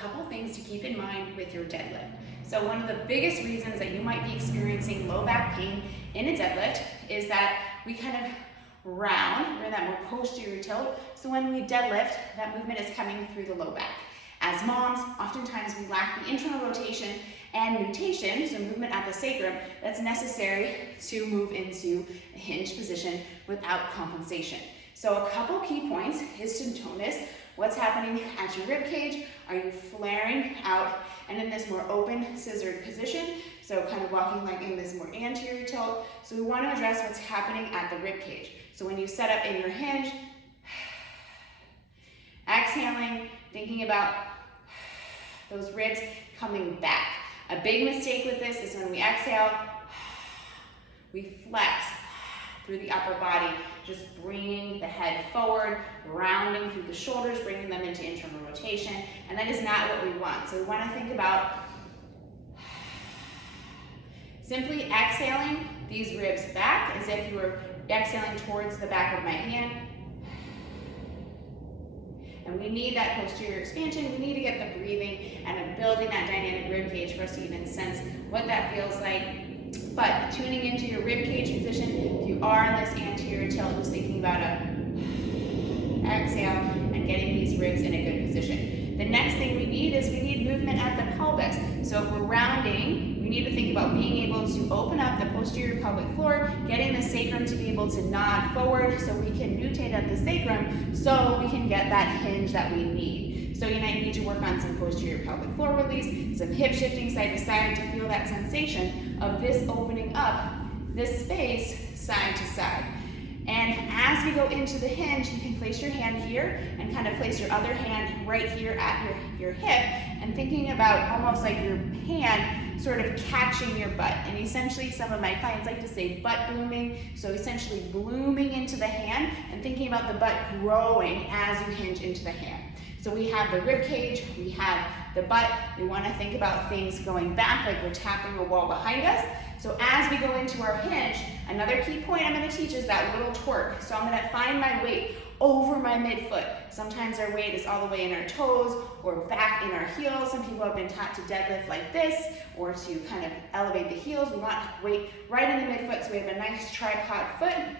couple things to keep in mind with your deadlift. So one of the biggest reasons that you might be experiencing low back pain in a deadlift is that we kind of round, we're in that more posterior tilt. So when we deadlift, that movement is coming through the low back. As moms, oftentimes we lack the internal rotation and nutation, so movement at the sacrum, that's necessary to move into a hinged position without compensation. So a couple key points is to notice what's happening at your rib cage. Are you flaring out and in this more open scissored position? So kind of walking like in this more anterior tilt. So we want to address what's happening at the rib cage. So when you set up in your hinge, exhaling, thinking about those ribs coming back. A big mistake with this is when we exhale, we flex through the upper body, just bringing the head forward, rounding through the shoulders, bringing them into internal rotation, and that is not what we want. So we want to think about simply exhaling these ribs back as if you were exhaling towards the back of my hand. And we need that posterior expansion. We need to get the breathing and building that dynamic rib cage for us to even sense what that feels like. But tuning into your rib cage position, if you are in this anterior tilt, just thinking about a exhale and getting these ribs in a good position. The next thing we need is we need movement at the pelvis. So if we're rounding, we need to think about being able to open up the posterior pelvic floor, getting the sacrum to be able to nod forward so we can nutate at the sacrum so we can get that hinge that we need. So you might need to work on some posterior pelvic floor release, some hip shifting side to side to feel that sensation of this opening up, this space side to side. And as we go into the hinge, you can place your hand here and kind of place your other hand right here at your hip and thinking about almost like your hand sort of catching your butt. And essentially some of my clients like to say butt blooming. So essentially blooming into the hand and thinking about the butt growing as you hinge into the hand. So we have the rib cage, we have the butt. We want to think about things going back like we're tapping a wall behind us. So as we go into our hinge, another key point I'm going to teach is that little twerk. So I'm going to find my weight over my midfoot. Sometimes our weight is all the way in our toes or back in our heels. Some people have been taught to deadlift like this or to kind of elevate the heels. We want weight right in the midfoot so we have a nice tripod foot.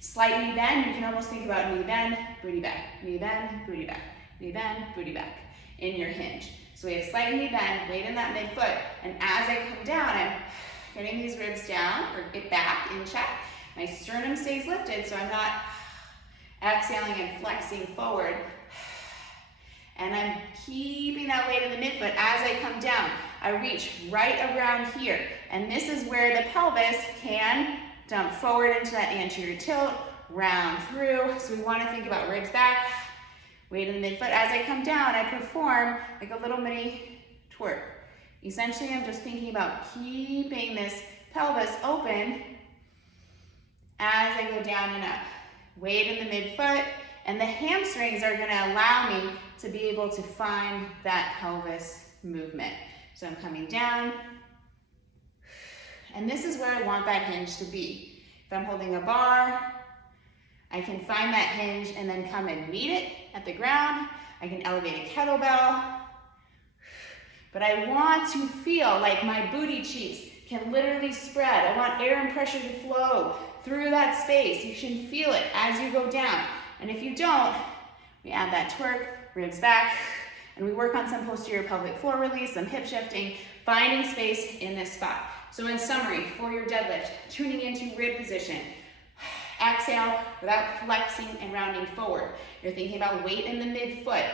Slight knee bend. You can almost think about knee bend, booty back, knee bend, booty back, knee bend, booty back in your hinge. So we have slight knee bend, weight in that midfoot, and as I come down, I'm getting these ribs down or get back in check. My sternum stays lifted so I'm not exhaling and flexing forward. And I'm keeping that weight in the midfoot as I come down. I reach right around here. And this is where the pelvis can dump forward into that anterior tilt, round through. So we want to think about ribs back, weight in the midfoot. As I come down, I perform like a little mini twerk. Essentially, I'm just thinking about keeping this pelvis open as I go down and up. Weight in the midfoot, and the hamstrings are gonna allow me to be able to find that pelvis movement. So I'm coming down, and this is where I want that hinge to be. If I'm holding a bar, I can find that hinge and then come and meet it at the ground. I can elevate a kettlebell. But I want to feel like my booty cheeks can literally spread. I want air and pressure to flow through that space. You can feel it as you go down. And if you don't, we add that twerk, ribs back, and we work on some posterior pelvic floor release, some hip shifting, finding space in this spot. So in summary, for your deadlift, tuning into rib position. Exhale without flexing and rounding forward. You're thinking about weight in the midfoot,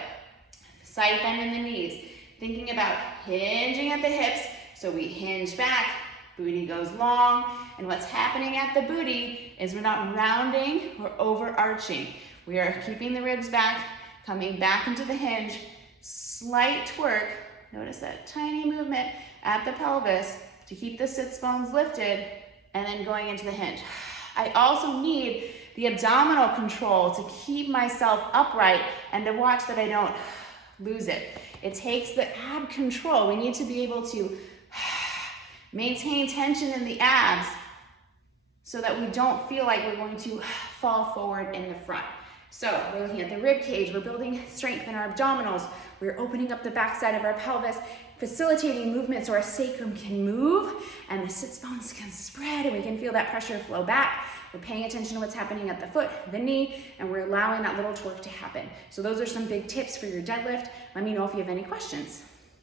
side bend in the knees. Thinking about hinging at the hips, so we hinge back, booty goes long, and what's happening at the booty is we're not rounding or overarching. We are keeping the ribs back, coming back into the hinge, slight twerk, notice that tiny movement at the pelvis to keep the sits bones lifted, and then going into the hinge. I also need the abdominal control to keep myself upright and to watch that I don't lose it. It takes the ab control. We need to be able to maintain tension in the abs so that we don't feel like we're going to fall forward in the front. So we're looking at the rib cage, we're building strength in our abdominals, we're opening up the backside of our pelvis, facilitating movement so our sacrum can move and the sits bones can spread and we can feel that pressure flow back. We're paying attention to what's happening at the foot, the knee, and we're allowing that little torque to happen. So those are some big tips for your deadlift. Let me know if you have any questions.